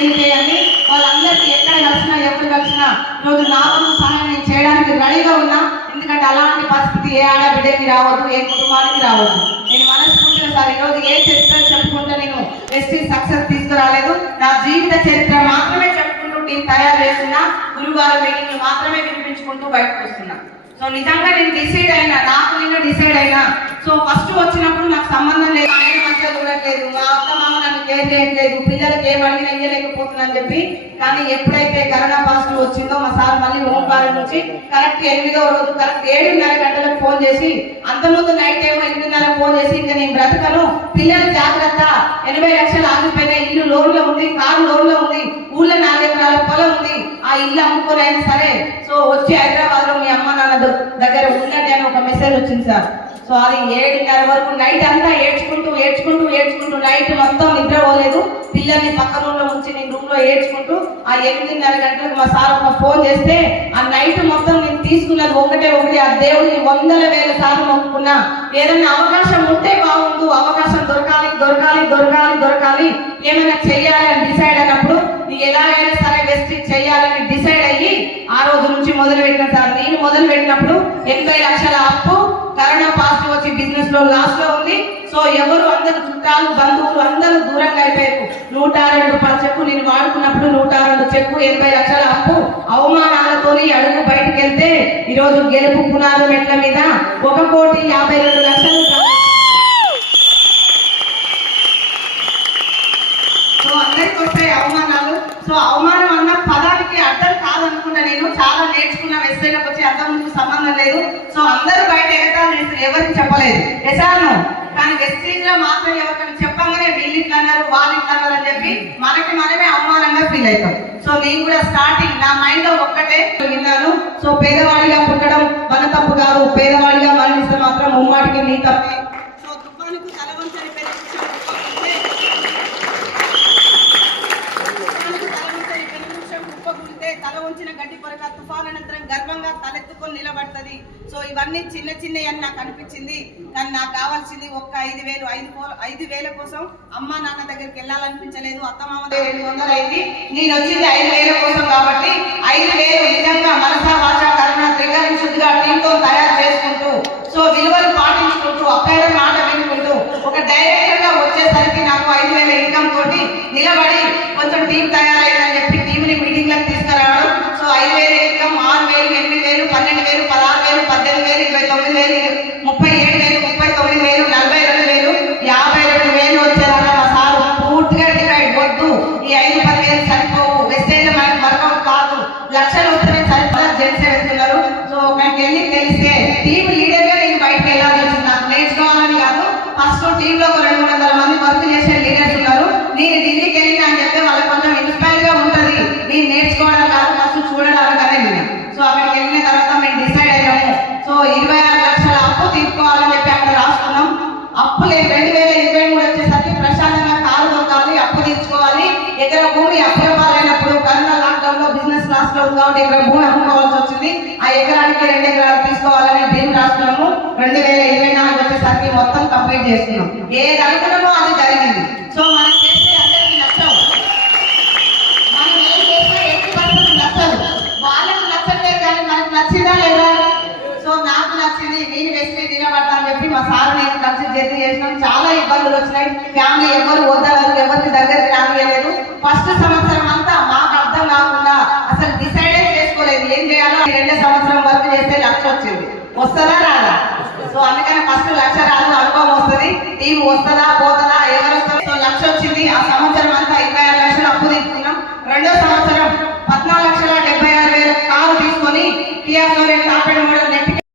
ఏమి చేయండి, వాళ్ళందరికీ ఎక్కడ కలిసినా ఎప్పుడు కలిసినా ఈరోజు నాకు సహాయం నేను చేయడానికి రెడీగా ఉన్నా. ఎందుకంటే అలాంటి పరిస్థితి ఏ ఆడబిడ్డకి రావద్దు, ఏ కుటుంబానికి రావద్దు. నేను మనస్ఫూర్తిగా సార్ ఈరోజు ఏ చరిత్ర చెప్పుకుంటే నేను వెస్టీ సక్సెస్ తీసుకురాలేదు. నా జీవిత చరిత్ర మాత్రమే చెప్పుకుంటూ టీం తయారు చేస్తున్నా. గురువారం మీటింగ్ మాత్రమే వినిపించుకుంటూ బయటకు వస్తున్నా. సో నిజంగా నేను డిసైడ్ అయినా, నాకు నేను డిసైడ్ అయినా. సో ఫస్ట్ వచ్చినప్పుడు నాకు సంబంధం లేదు, ఆయన మంచిగా చూడట్లేదు, మా అత్త మామ నన్ను కేర్ చేయట్లేదు, పిల్లలకి ఏం అడిగినా ఇయ్యలేకపోతున్నాను చెప్పి. కానీ ఎప్పుడైతే కరోనా పాజిటివ్ వచ్చిందో మా సార్ మళ్ళీ హోంకారం నుంచి కరెక్ట్ 8వ రోజు కరెక్ట్ 7:30 గంటలకు ఫోన్ చేసి, అంతకుముందు నైట్ ఏమో 8:30 ఫోన్ చేసి, ఇంకా నేను బ్రతకను, పిల్లలు జాగ్రత్త, 80 లక్షలు ఆగిపోయినాయి, ఇల్లు లోన్లో ఉంది, కారు లోన్లో ఉంది, ఊళ్ళో 4 ఎకరాల పొలం ఉంది, ఆ ఇల్లు అమ్ముకొని అయినా సరే సో వచ్చి హైదరాబాద్ లో మీ అమ్మ నాన్న దగ్గర ఉండండి అని ఒక మెసేజ్ వచ్చింది సార్. సో అది 7:30 వరకు నైట్ అంతా ఏడ్చుకుంటూ నైట్ మొత్తం నిద్ర పోలేదు. పిల్లల్ని పక్క రూమ్ లో ఉంచి నేను రూమ్ లో ఏడ్చుకుంటూ ఆ 8:30 గంటలకు మా సార్ ఒక ఫోన్ చేస్తే ఆ నైట్ మొత్తం నేను తీసుకున్నది ఒకటే ఆ దేవుడిని 100,000 సార్లు మొక్కుకున్నా. ఏదైనా అవకాశం ఉంటే బాగుండు, అవకాశం దొరకాలి, ఏమైనా చెయ్యాలి అని డిసైడ్ అయినప్పుడు ఎలాగైనా సరే వెస్ట్ చెయ్యాలని డిసైడ్ అయ్యి ఆ రోజు నుంచి మొదలు పెట్టిన సార్. నేను మొదలు పెట్టినప్పుడు 80 లక్షల అప్పు, కరోనా పాజిటివ్ వచ్చి బిజినెస్ లో లాస్ లో ఉంది. సో ఎవరు అందరు చుట్టాలు బంధువులు అందరూ దూరంగా అయిపోయారు. 102 చెక్కు నేను వాడుకున్నప్పుడు 102 చెక్కు, 80 లక్షల అప్పు, అవమానాలతోని అడుగు బయటకు వెళ్తే ఈరోజు గెలుపు పునాది మెట్ల మీద 1,52,00,000. సో అందరికి వస్తాయి అవమానాలు. సో అవమానం అన్న పదానికి అర్థం కాదనుకుంటా. నేను చాలా నేర్చుకున్నా, వెస్టైన్కి వచ్చి అర్థం ముందుకు సంబంధం లేదు. సో అందరూ బయట ఎగతాలు చేస్తారు, ఎవరికి చెప్పలేదు ఎసాను. కానీ వెస్టేజ్ లో మాత్రం ఎవరికైనా చెప్పగానే వీళ్ళు ఇట్లా అన్నారు, వాళ్ళు ఇట్లా అన్నారు అని చెప్పి మనమే అవమానంగా ఫీల్ అవుతాం. సో నేను కూడా స్టార్టింగ్ నా మైండ్ లో ఒక్కటే విన్నాను. సో పేదవాడిగా పుట్టడం మన తప్పు కాదు, పేదవాడిగా మరణిస్తే మాత్రం ముమ్మాటికి నీ తప్పే. సో తుఫానుకు తలవంచని తల వంచిన గడ్డి పొరక తుఫాన్ అనంతరం గర్వంగా తలెత్తుకొని నిలబడుతుంది. సో ఇవన్నీ చిన్న అని నాకు అనిపించింది. కానీ నాకు కావాల్సింది ఒక్క 5,000 కోసం అమ్మ నాన్న దగ్గరికి వెళ్ళాలనిపించలేదు. అత్తమామ 700 అయింది, నేను వచ్చింది 5,000 కోసం. కాబట్టి 5,000 నిజంగా మనసా వాచా కరుణ త్రికరణ శుద్ధిగా టీంతో తయారు చేసుకుంటూ, సో విలువలు పాటించుకుంటూ, అప్పయ్య మాట వినుకుంటూ ఒక డైరెక్టర్ గా వచ్చేసరికి నాకు 5,000 ఇన్కమ్ తోటి నిలబడి కొంచెం టీం తయారైందని చెప్పి టీంని మీటింగ్ లకు తీసుకురావడం. సో 5,000 ఇన్కమ్ 6,000, 8,000, 12,000, 16,000, 18,000, 29,000, 37,000, 39,000, 42,000, 52,000 వచ్చేదాకా మా సార్ పూర్తిగా డివైడ్ వద్దు, ఈ 5-10,000 సరిపోవు, వెస్టేజ్ మనకి వర్కౌట్ కాదు, లక్షలు వస్తేనే సరిపోదా, జెంట్స్ వెళ్తున్నారు. సో మనకి వెళ్ళి తెలిస్తే టీం లీడర్ గా నేను బయటకు వెళ్ళాలి వచ్చింది. నాకు నేర్చుకోవాలని కాదు, ఫస్ట్ టీమ్ లో 200-300 మంది వర్క్ చేసే లీడర్స్ ఉన్నారు. నేను ఢిల్లీకి వెళ్ళినా అని చెప్తే వాళ్ళకి కొంచెం ఇన్స్పైర్ గా ఉంటది. నేను నేర్చుకోవడం కాదు, ఫస్ట్ చూడడం కదా నేను. సో అక్కడికి వెళ్ళిన తర్వాత మేము డిసైడ్ అయ్యాము. సో 26 లక్షల అప్పు తీసుకోవాలని చెప్పి అక్కడ రాసుకున్నాం. అప్పు లేదు, 2023 వచ్చేసరికి ప్రశాంతంగా కారు దొరకాలి, అప్పు తీర్చుకోవాలి. ఎకర భూమి అప్పుల పాలైనప్పుడు కరోనా లాక్డౌన్ లో బిజినెస్ లాస్ లో ఉంది కాబట్టి ఇక్కడ భూమి అమ్ముకోవాల్సి వచ్చింది. ఆ ఎకరానికి 2 ఎకరాలు తీసుకోవాలని డ్రీమ్ రాసుకున్నాము. 2024 వచ్చేసరికి మొత్తం కంప్లీట్ చేసుకున్నాం. ఏది అనుకున్నామో అది జరిగింది. సో మనం చేస్తే అందరికీ నచ్చవు, మనం ఏం చేసినా 80% నచ్చదు. వాళ్ళకి నచ్చట్లేదు కానీ మనకు నచ్చిందా లేదా? సో నాకు నచ్చింది, నేను వెస్టేజ్ నిలబడతా అని చెప్పి మా సార్ నేను కలిసి జర్నీ చేసినాం. చాలా ఇబ్బందులు వచ్చినాయి, ఫ్యామిలీ ఎవరు వద్దన్నారు, ఎవరికి దగ్గరికి రానియలేదు. ఫస్ట్ సంవత్సరం అంతా మాకు అర్థం కాకుండా అసలు డిసైడే చేసుకోలేదు ఏం చేయాలో. 2వ సంవత్సరం వర్క్ చేస్తే 1,00,000 వచ్చింది, వస్తుందా రాదా? సో అందుకని ఫస్ట్ 1,00,000 రాదు, అనుభవం వస్తుంది, టీం వస్తుందా పోతుందా ఎవరు వస్తారు. సో 1,00,000 వచ్చింది. ఆ సంవత్సరం అంతా 26 లక్షలు అప్పు తీసుకున్నాం. 2వ సంవత్సరం 14,76,000 కారు తీసుకొని కియా సోనెట్